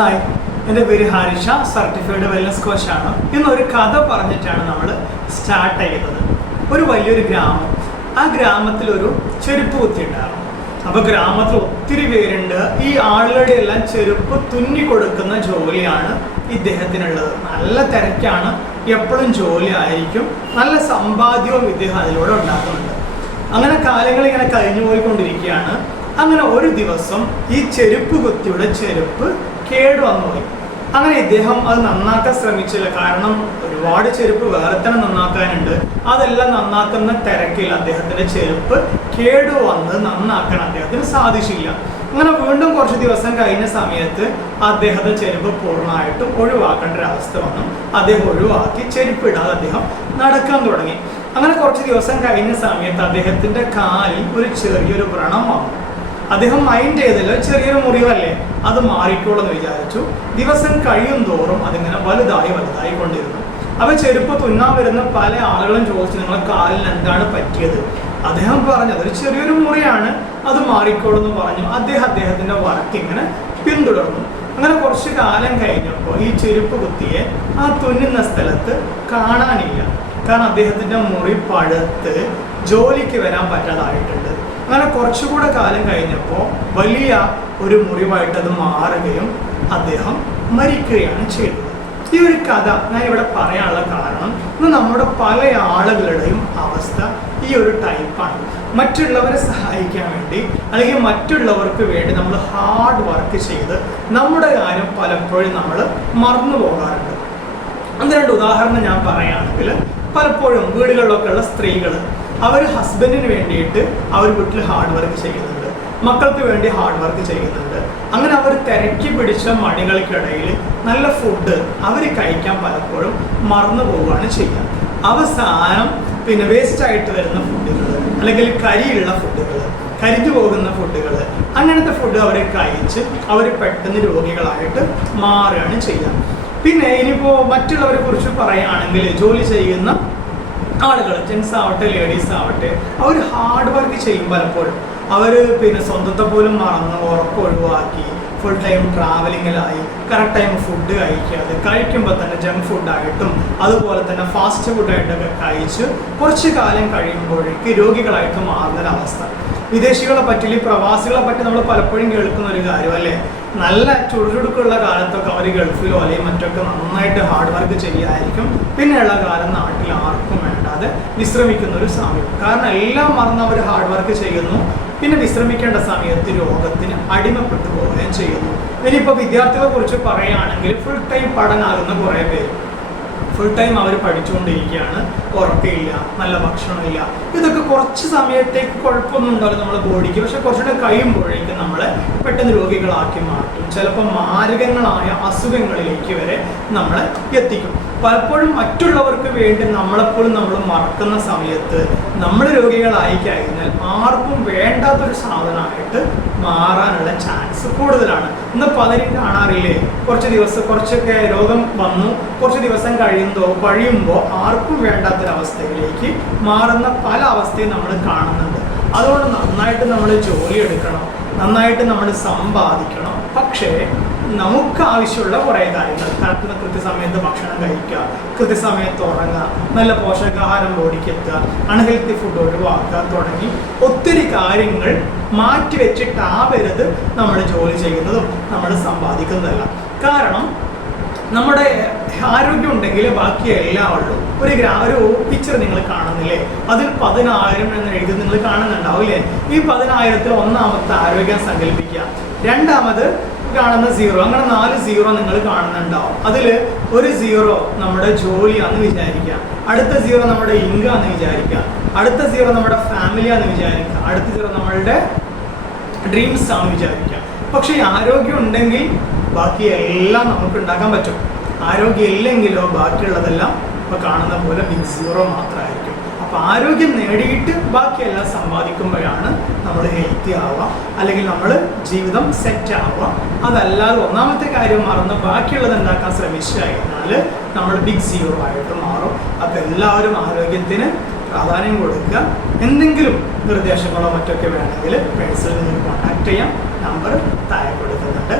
Hi, എൻ്റെ പേര് ഹാരിഷ, certified wellness കോച്ചാണ്. ഇന്നൊരു കഥ പറഞ്ഞിട്ടാണ് നമ്മൾ സ്റ്റാർട്ട് ചെയ്യുന്നത്. ഒരു വലിയൊരു ഗ്രാമം, ആ ഗ്രാമത്തിലൊരു ചെരുപ്പ് കുത്തി ഉണ്ടായിരുന്നു. അപ്പോൾ ഗ്രാമത്തിൽ ഒത്തിരി പേരുണ്ട്. ഈ ആളുകളുടെ എല്ലാം ചെരുപ്പ് തുന്നി കൊടുക്കുന്ന ജോലിയാണ് ഇദ്ദേഹത്തിനുള്ളത്. നല്ല തിരക്കാണ്, എപ്പോഴും ജോലി ആയിരിക്കും, നല്ല സമ്പാദ്യവും ഇദ്ദേഹം അതിലൂടെ ഉണ്ടാക്കുന്നുണ്ട്. അങ്ങനെ കാലങ്ങൾ ഇങ്ങനെ കഴിഞ്ഞു പോയിക്കൊണ്ടിരിക്കുകയാണ്. അങ്ങനെ ഒരു ദിവസം ഈ ചെരുപ്പ് കുത്തിയുടെ ചെരുപ്പ് കേടുവന്നു പോയി. അങ്ങനെ ഇദ്ദേഹം അത് നന്നാക്കാൻ ശ്രമിച്ചില്ല. കാരണം ഒരുപാട് ചെരുപ്പ് വേറെ തന്നെ നന്നാക്കാനുണ്ട്. അതെല്ലാം നന്നാക്കുന്ന തിരക്കിൽ അദ്ദേഹത്തിൻ്റെ ചെരുപ്പ് കേടുവന്ന് നന്നാക്കാൻ അദ്ദേഹത്തിന് സാധിച്ചില്ല. അങ്ങനെ വീണ്ടും കുറച്ച് ദിവസം കഴിഞ്ഞ സമയത്ത് അദ്ദേഹത്തെ ചെരുപ്പ് പൂർണ്ണമായിട്ടും ഒഴിവാക്കേണ്ട ഒരവസ്ഥ വന്നു. അദ്ദേഹം ഒഴിവാക്കി ചെരുപ്പിടാതെ അദ്ദേഹം നടക്കാൻ തുടങ്ങി. അങ്ങനെ കുറച്ച് ദിവസം കഴിഞ്ഞ സമയത്ത് അദ്ദേഹത്തിൻ്റെ കാലിൽ ഒരു ചെറിയൊരു വ്രണം വന്നു. അദ്ദേഹം മൈൻഡ് ചെയ്തില്ല, ചെറിയൊരു മുറിവല്ലേ, അത് മാറിക്കോളെന്ന് വിചാരിച്ചു. ദിവസം കഴിയും തോറും അതിങ്ങനെ വലുതായി കൊണ്ടിരുന്നു. അപ്പോൾ ചെരുപ്പ് തുന്നാൻ വരുന്ന പല ആളുകളും ചോദിച്ചു, നിങ്ങളെ കാലിന് എന്താണ് പറ്റിയത്? അദ്ദേഹം പറഞ്ഞു, അതൊരു ചെറിയൊരു മുറിയാണ്, അത് മാറിക്കോളെന്ന് പറഞ്ഞു. അദ്ദേഹത്തിൻ്റെ വർക്ക് ഇങ്ങനെ പിന്തുടർന്നു. അങ്ങനെ കുറച്ച് കാലം കഴിഞ്ഞപ്പോൾ ഈ ചെരുപ്പ് കുത്തിയെ ആ തുന്നുന്ന സ്ഥലത്ത് കാണാനില്ല. കാരണം അദ്ദേഹത്തിൻ്റെ മുറി പഴുത്ത് ജോലിക്ക് വരാൻ പറ്റാതായിട്ടുണ്ട്. അങ്ങനെ കുറച്ചുകൂടെ കാലം കഴിഞ്ഞപ്പോൾ വലിയ ഒരു മുറിവായിട്ട് അത് മാറുകയും അദ്ദേഹം മരിക്കുകയാണ് ചെയ്തത്. ഈ ഒരു കഥ ഞാൻ ഇവിടെ പറയാനുള്ള കാരണം, ഇന്ന് നമ്മുടെ പല ആളുകളുടെയും അവസ്ഥ ഈ ഒരു ടൈപ്പാണ്. മറ്റുള്ളവരെ സഹായിക്കാൻ വേണ്ടി അല്ലെങ്കിൽ മറ്റുള്ളവർക്ക് വേണ്ടി നമ്മൾ ഹാർഡ് വർക്ക് ചെയ്ത് നമ്മുടെ കാര്യം പലപ്പോഴും നമ്മൾ മറന്നു പോകാറുണ്ട്. അത് രണ്ട് ഉദാഹരണം ഞാൻ പറയുകയാണെങ്കിൽ, പലപ്പോഴും വീടുകളിലൊക്കെ ഉള്ള സ്ത്രീകൾ അവർ ഹസ്ബൻഡിന് വേണ്ടിയിട്ട് അവർ വീട്ടിൽ ഹാർഡ് വർക്ക് ചെയ്യുന്നുണ്ട്, മക്കൾക്ക് വേണ്ടി ഹാർഡ് വർക്ക് ചെയ്യുന്നുണ്ട്. അങ്ങനെ അവർ തിരക്കി പിടിച്ച മണികൾക്കിടയിൽ നല്ല ഫുഡ് അവർ കഴിക്കാൻ പലപ്പോഴും മറന്നു പോവുകയാണ് ചെയ്യുക. അവസാനം വേസ്റ്റ് ആയിട്ട് വരുന്ന ഫുഡുകൾ അല്ലെങ്കിൽ കരിയുള്ള ഫുഡുകൾ, കരിഞ്ഞു പോകുന്ന ഫുഡുകൾ, അങ്ങനത്തെ ഫുഡ് അവരെ കഴിച്ച് അവർ പെട്ടെന്ന് രോഗികളായിട്ട് മാറുകയാണ് ചെയ്യുക. പിന്നെ ഇനിയിപ്പോൾ മറ്റുള്ളവരെ കുറിച്ച് പറയുകയാണെങ്കിൽ, ജോലി ചെയ്യുന്ന ആളുകൾ, ജെൻസ് ആവട്ടെ ലേഡീസ് ആവട്ടെ, അവർ ഹാർഡ് വർക്ക് ചെയ്യും. പലപ്പോഴും അവർ സ്വന്തത്തെ പോലും മറന്ന് ഉറക്കം ഒഴിവാക്കി ഫുൾ ടൈം ട്രാവലിങ്ങിലായി, കറക്റ്റ് ടൈം ഫുഡ് കഴിക്കാതെ, കഴിക്കുമ്പോൾ തന്നെ ജങ്ക് ഫുഡായിട്ടും അതുപോലെ തന്നെ ഫാസ്റ്റ് ഫുഡായിട്ടൊക്കെ കഴിച്ച് കുറച്ച് കാലം കഴിയുമ്പോഴേക്ക് രോഗികളായിട്ട് മാറുന്നൊരവസ്ഥ. വിദേശികളെ പറ്റി, പ്രവാസികളെ പറ്റി നമ്മൾ പലപ്പോഴും കേൾക്കുന്ന ഒരു കാര്യം അല്ലേ, നല്ല ചുടുചുടുക്കുള്ള കാലത്തൊക്കെ അവർ ഗൾഫിലോ അല്ലെങ്കിൽ മറ്റൊക്കെ നന്നായിട്ട് ഹാർഡ് വർക്ക് ചെയ്യുമായിരിക്കും. പിന്നെയുള്ള കാലം നാട്ടിൽ ആർക്കും വേണ്ടാതെ വിശ്രമിക്കുന്ന ഒരു സമയം. കാരണം എല്ലാം മറന്ന് അവർ ഹാർഡ് വർക്ക് ചെയ്യുന്നു. പിന്നെ വിശ്രമിക്കേണ്ട സമയത്ത് രോഗത്തിന് അടിമപ്പെട്ടു പോവുകയും ചെയ്യുന്നു. ഇനിയിപ്പോൾ വിദ്യാർത്ഥികളെ കുറിച്ച് പറയുകയാണെങ്കിൽ, ഫുൾ ടൈം പഠനമാകുന്ന കുറേ പേര് ഫുൾ ടൈം അവർ പഠിച്ചുകൊണ്ടിരിക്കുകയാണ്, ഉറക്കമില്ല, നല്ല ഭക്ഷണമില്ല. ഇതൊക്കെ കുറച്ച് സമയത്തേക്ക് കുഴപ്പമൊന്നും ഉണ്ടാവില്ല നമ്മുടെ ബോഡിക്ക്. പക്ഷെ കുറച്ചുകൂടെ കഴിയുമ്പോഴേക്കും നമ്മളെ പെട്ടെന്ന് രോഗികളാക്കി മാറ്റും. ചിലപ്പോൾ മാരകങ്ങളായ അസുഖങ്ങളിലേക്ക് വരെ നമ്മളെ എത്തിക്കും. പലപ്പോഴും മറ്റുള്ളവർക്ക് വേണ്ടി നമ്മളെപ്പോഴും നമ്മൾ മറക്കുന്ന സമയത്ത് നമ്മൾ രോഗികളായി കഴിഞ്ഞാൽ ആർക്കും വേണ്ടാത്തൊരു സാധനമായിട്ട് മാറാനുള്ള ചാൻസ് കൂടുതലാണ്. ഇന്ന് പലരും കാണാറില്ലേ, കുറച്ചൊക്കെ രോഗം വന്നു, കുറച്ച് ദിവസം കഴിയുമ്പോൾ ആർക്കും വേണ്ടാത്തൊരവസ്ഥയിലേക്ക് മാറുന്ന പല അവസ്ഥയും നമ്മൾ കാണുന്നുണ്ട്. അതുകൊണ്ട് നന്നായിട്ട് നമ്മൾ ജോലി എടുക്കണം, നന്നായിട്ട് നമ്മൾ സമ്പാദിക്കണം. പക്ഷേ നമുക്ക് ആവശ്യമുള്ള കുറേ കാര്യങ്ങൾ, കൃത്യസമയത്ത് ഭക്ഷണം കഴിക്കുക, കൃത്യസമയത്ത് ഉറങ്ങുക, നല്ല പോഷകാഹാരം ബോഡിക്ക് എത്തുക, അൺഹെൽത്തി ഫുഡ് ഒഴിവാക്കുക തുടങ്ങി ഒത്തിരി കാര്യങ്ങൾ മാറ്റിവെച്ചിട്ടാവരുത് നമ്മൾ ജോലി ചെയ്യുന്നതും നമ്മൾ സമ്പാദിക്കുന്നതല്ല. കാരണം നമ്മുടെ ആരോഗ്യം ഉണ്ടെങ്കിൽ ബാക്കി എല്ലാം ഉള്ളൂ. ഒരു പിക്ചർ നിങ്ങൾ കാണുന്നില്ലേ, അതിൽ 10,000 എന്ന് എഴുതി നിങ്ങൾ കാണുന്നുണ്ടാവില്ലേ. ഈ 10,000-ൽ ഒന്നാമത്തെ ആരോഗ്യം സങ്കല്പിക്കുക, രണ്ടാമത് കാണുന്ന 0, അങ്ങനെ 4 0 നിങ്ങൾ കാണുന്നുണ്ടാവും. അതിൽ ഒരു 0 നമ്മുടെ ജോലിയാണെന്ന് വിചാരിക്കുക, അടുത്ത 0 നമ്മുടെ ഇൻകമാണെന്ന് വിചാരിക്കുക, അടുത്ത 0 നമ്മുടെ ഫാമിലിയാണെന്ന് വിചാരിക്കുക, അടുത്ത 0 നമ്മളുടെ ഡ്രീംസ് ആണെന്ന് വിചാരിക്കുക. പക്ഷേ ആരോഗ്യം ഉണ്ടെങ്കിൽ ബാക്കി എല്ലാം നമുക്ക് ഉണ്ടാക്കാൻ പറ്റും. ആരോഗ്യം ഇല്ലെങ്കിലോ ബാക്കിയുള്ളതെല്ലാം ഇപ്പോൾ കാണുന്ന പോലെ ബിഗ് 0 മാത്രമായിരിക്കും. അപ്പോൾ ആരോഗ്യം നേടിയിട്ട് ബാക്കിയെല്ലാം സമ്പാദിക്കുമ്പോഴാണ് നമ്മൾ ഹെൽത്തി ആവുക, അല്ലെങ്കിൽ നമ്മൾ ജീവിതം സെറ്റ് ആവുക. അതല്ലാതെ ഒന്നാമത്തെ കാര്യം മറന്ന് ബാക്കിയുള്ളത് ഉണ്ടാക്കാൻ ശ്രമിച്ചു കഴിഞ്ഞാൽ നമ്മൾ ബിഗ് 0 ആയിട്ട് മാറും. അപ്പോൾ എല്ലാവരും ആരോഗ്യത്തിന് പ്രാധാന്യം കൊടുക്കുക. എന്തെങ്കിലും നിർദ്ദേശങ്ങളോ മറ്റൊക്കെ വേണമെങ്കിൽ പേഴ്സണലി കോൺടാക്ട് ചെയ്യാം. നമ്പർ താഴെ കൊടുക്കുന്നുണ്ട്.